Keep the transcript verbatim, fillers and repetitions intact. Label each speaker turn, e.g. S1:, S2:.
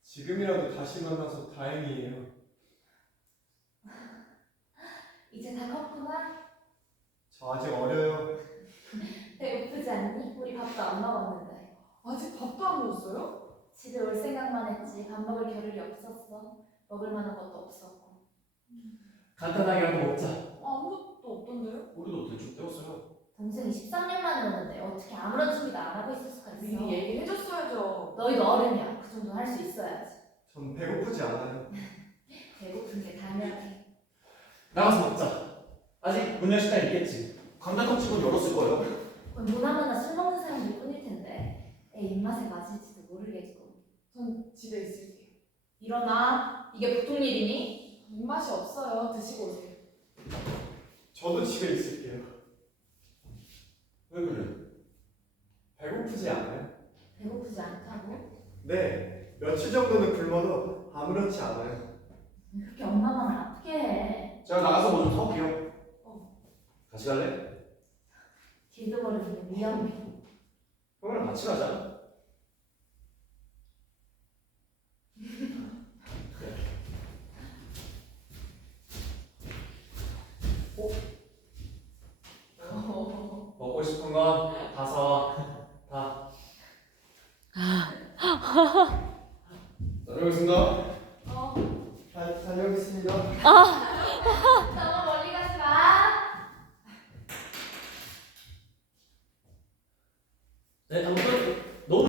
S1: 지금이라도 다시 만나서 다행이에요.
S2: 이제 다 컸구나.
S1: 저 아직 어려요.
S2: 배고프지 않니? 우리 밥도 안 먹었는데.
S3: 아직 밥도 안 먹었어요?
S2: 집에 올 생각만 했지 밥 먹을 겨를이 없었어. 먹을 만한 것도 없었고.
S4: 간단하게 한번 먹자.
S3: 아무것도 없던데요?
S4: 우리도 대충 때웠어요.
S2: 동생이 십삼 년 만에 오는데 어떻게 아무런 준비도 안 하고 있을 수가 있어.
S3: 미리 얘기해줬어야죠.
S2: 너희도 어른이야. 그 정도는 할 수 있어야지.
S1: 전 배고프지 않아요.
S2: 배고픈 게 당연해.
S4: 나가서 먹자. 아직 문 열 시간 있겠지. 감자탕집은 열었을 거예요.
S2: 그건 노나마나 술 먹는 사람들 뿐일 텐데 애 입맛에 맞을지도 모르겠고.
S3: 전 집에 있을게요.
S2: 일어나. 이게 보통 일이니?
S3: 입맛이 없어요. 드시고 오세요.
S1: 저도 집에 있을게요.
S4: 왜 그래?
S1: 배고프지 않아요?
S2: 배고프지 않다고?
S1: 네. 며칠 정도는 굶어도 아무렇지 않아요.
S2: 그렇게 엄마 마음을 아프게 해.
S4: 제가 나가서 뭐 좀 사올게요.
S3: 어.
S4: 같이 갈래?
S2: 길도 걸으면 위험해.
S4: 형이랑 같이 가자.
S3: 어.
S4: 먹고 싶은 건 다 사와. 다. 다녀오겠습니다.
S3: 어.
S1: 다, 다녀오겠습니다.
S2: 나만